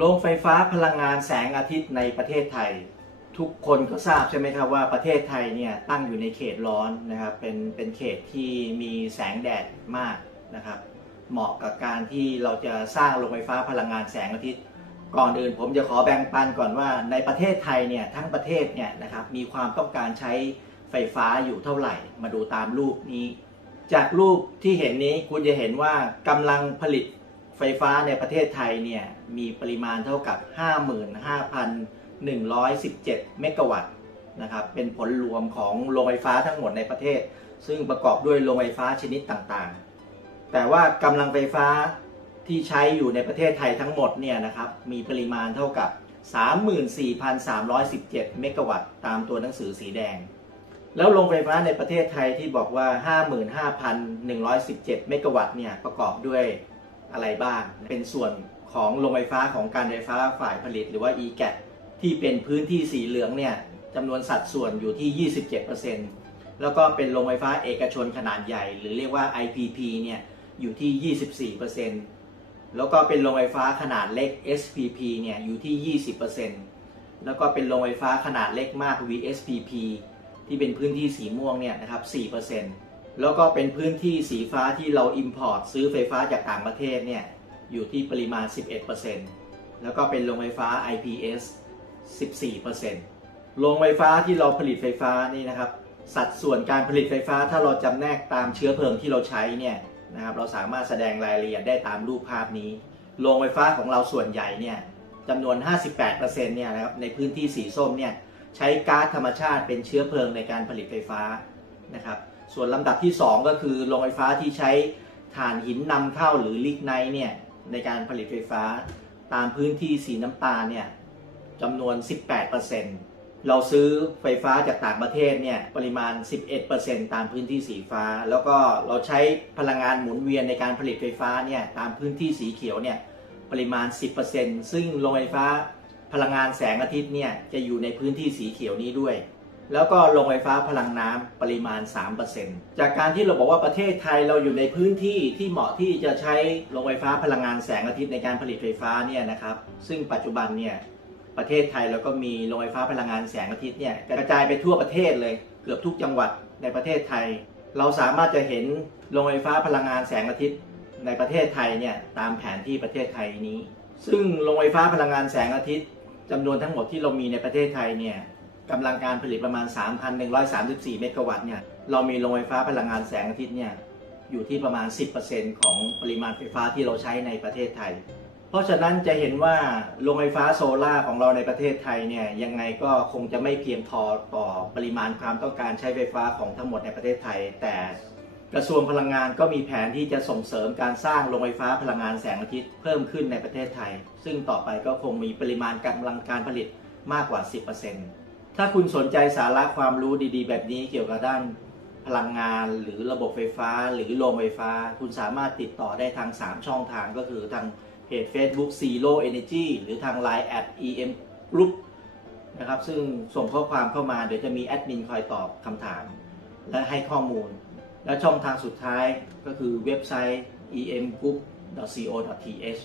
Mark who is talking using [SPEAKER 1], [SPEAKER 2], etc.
[SPEAKER 1] โรงไฟฟ้าพลังงานแสงอาทิตย์ในประเทศไทย ทุกคนก็ทราบใช่ไหมครับว่าประเทศไทยเนี่ยตั้งอยู่ในเขตร้อนนะครับเป็นเป็นเขตที่มีแสงแดดมากนะครับ เหมาะกับการที่เราจะสร้างโรงไฟฟ้าพลังงานแสงอาทิตย์ ก่อนอื่นผมจะขอแบ่งปันก่อนว่าในประเทศไทยเนี่ยทั้งประเทศเนี่ยนะครับมีความต้องการใช้ไฟฟ้าอยู่เท่าไหร่ มาดูตามรูปนี้ จากรูปที่เห็นนี้คุณจะเห็นว่ากำลังผลิตไฟ ไฟ้าในประเทศไทยเนี่ยมีปริมาณเท่ากับ 55,117 เมกะวัตต์นะครับเป็นผลรวมของโรงไฟฟ้าทั้งหมดในประเทศ ซึ่งประกอบด้วยโรงไฟฟ้าชนิดต่างๆ แต่ว่ากำลังไฟฟ้าที่ใช้อยู่ในประเทศไทยทั้งหมดเนี่ยนะครับมีปริมาณเท่ากับ 34,317 เมกะวัตต์ตามตัวหนังสือสีแดง แล้วโรงไฟฟ้าในประเทศไทยที่บอกว่า 55,117 เมกะวัตต์เนี่ยประกอบด้วย อะไรบ้าง เป็นส่วนของโรงไฟฟ้าของการไฟฟ้าฝ่ายผลิตหรือว่า EGAT ที่เป็นพื้นที่สีเหลืองเนี่ยจำนวนสัดส่วนอยู่ที่ 27%แล้วก็เป็นโรงไฟฟ้าเอกชนขนาดใหญ่ หรือเรียกว่า IPP เนี่ยอยู่ที่ 24%แล้วก็เป็นโรงไฟฟ้าขนาดเล็ก SPP เนี่ยอยู่ที่ 20%แล้วก็เป็นโรงไฟฟ้าขนาดเล็กมาก VSPP ที่เป็นพื้นที่สีม่วงเนี่ยนะครับ 4% แล้วก็เป็นพื้นที่สีฟ้าที่เรา Import ซื้อไฟฟ้าจากต่างประเทศเนี่ยอยู่ที่ปริมาณ 11%แล้วก็เป็นโรงไฟฟ้า IPS 14%โรงไฟฟ้าที่เราผลิตไฟฟ้านี่นะครับ สัดส่วนการผลิตไฟฟ้าถ้าเราจำแนกตามเชื้อเพลิงที่เราใช้เนี่ยนะครับเราสามารถแสดงรายละเอียดได้ตามรูปภาพนี้ โรงไฟฟ้าของเราส่วนใหญ่เนี่ยจำนวน 58%เนี่ยนะครับในพื้นที่สีส้มเนี่ยใช้ก๊าซธรรมชาติเป็นเชื้อเพลิงในการผลิตไฟฟ้านะครับ ส่วนลำดับที่ 2 ก็คือโรงไฟฟ้าที่ใช้ถ่านหินนำเข้าหรือลิกไนเนี่ยในการผลิตไฟฟ้าตามพื้นที่สีน้ำตาลเนี่ยจำนวน 18%เราซื้อไฟฟ้าจากต่างประเทศเนี่ยปริมาณ 11%ตามพื้นที่สีฟ้า แล้วก็เราใช้พลังงานหมุนเวียนในการผลิตไฟฟ้าเนี่ยตามพื้นที่สีเขียวเนี่ยปริมาณ 10%ซึ่งโรงไฟฟ้าพลังงานแสงอาทิตย์เนี่ยจะอยู่ในพื้นที่สีเขียวนี้ด้วย แล้วก็โรงไฟฟ้าพลังน้ำปริมาณ 3%จากการที่เราบอกว่าประเทศไทยเราอยู่ในพื้นที่ที่เหมาะที่จะใช้โรงไฟฟ้าพลังงานแสงอาทิตย์ในการผลิตไฟฟ้าเนี่ยนะครับ ซึ่งปัจจุบันเนี่ยประเทศไทยเราก็มีโรงไฟฟ้าพลังงานแสงอาทิตย์เนี่ยกระจายไปทั่วประเทศเลย เกือบทุกจังหวัดในประเทศไทย เราสามารถจะเห็นโรงไฟฟ้าพลังงานแสงอาทิตย์ในประเทศไทยเนี่ยตามแผนที่ประเทศไทยนี้ ซึ่งโรงไฟฟ้าพลังงานแสงอาทิตย์จำนวนทั้งหมดที่เรามีในประเทศไทยเนี่ย กำลังการผลิตประมาณ 3,134 เมกะวัตต์เนี่ยเรามีโรงไฟฟ้าพลังงานแสงอาทิตย์เนี่ยอยู่ที่ประมาณ 10%ของปริมาณไฟฟ้าที่เราใช้ในประเทศไทย เพราะฉะนั้นจะเห็นว่าโรงไฟฟ้าโซลาร์ของเราในประเทศไทยเนี่ยยังไงก็คงจะไม่เพียงพอต่อปริมาณความต้องการใช้ไฟฟ้าของทั้งหมดในประเทศไทย แต่กระทรวงพลังงานก็มีแผนที่จะส่งเสริมการสร้างโรงไฟฟ้าพลังงานแสงอาทิตย์เพิ่มขึ้นในประเทศไทย ซึ่งต่อไปก็คงมีปริมาณกำลังการผลิตมากกว่า 10% ถ้าคุณสนใจสาระความรู้ดีๆ แบบนี้เกี่ยวกับด้านพลังงานหรือระบบไฟฟ้าหรือโรงไฟฟ้า คุณสามารถติดต่อได้ทาง 3 ช่องทางก็คือทางเพจ Facebook Zero Energy หรือทาง Line at em group นะครับซึ่งส่งข้อความเข้ามาเดี๋ยวจะมีแอดมินคอยตอบคำถาม และให้ข้อมูล และช่องทางสุดท้ายก็คือเว็บไซต์ emgroup.co.th